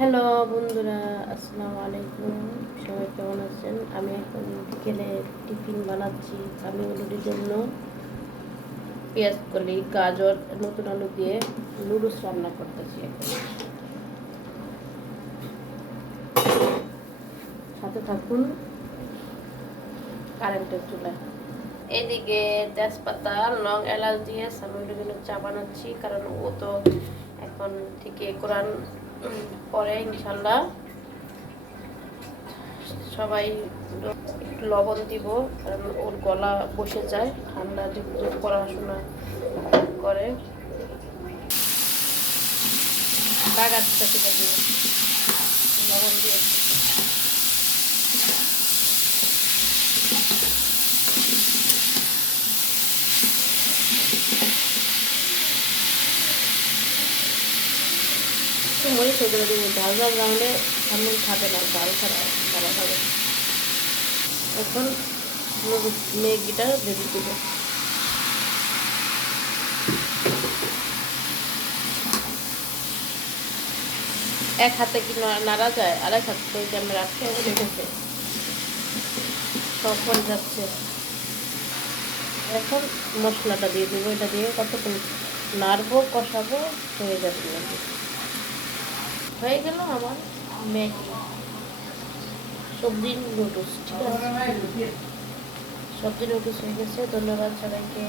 Hello বন্ধুরা, আসসালামু আলাইকুম। সবাই কেমন আছেন? আমি এখন বিকেলে টিফিন বানাচ্ছি। আমি ওলুর জন্য পেঁয়াজ কলি, গাজর, নতুন আলু দিয়ে নুডলস রান্না করতেছি। এখন সাথে থাকুন কারেন্টের চুলায়। এদিকে তেজপাতা, লং, এলাচ দিয়ে আমি ওলুর জন্য চা বানাচ্ছি, কারণ ও তো এখন থেকে কোরআন পরে ইনশাল্লাহ। সবাই একটু লবণ দিব, কারণ ওর গলা বসে যায় ঠান্ডা যেহেতু পড়াশোনা করে। বাগাতটা সেটা দিয়ে লবণ দিয়েছি। মরিচ সেগুলো দিব, ঝাল ঝাল রাউন্ডে সামনে খাবে না, ঝাল ছাড়া তারা খাবে। এখন ম্যাগিটা ভেজে দিব। এক হাতে কি নাড়া যায়, আরেক হাতে ওই যে আমি রাখতে রেখেছে সব হয়ে যাচ্ছে। এখন মশলাটা দিয়ে দেবো, এটা দিয়ে কতক্ষণ নাড়বো, কষাবো, হয়ে যাবে। হয়ে গেল আমার ম্যাগি সবজি নুডলস। ঠিক আছে, সবজি নুডলস হয়ে গেছে। ধন্যবাদ সবাইকে।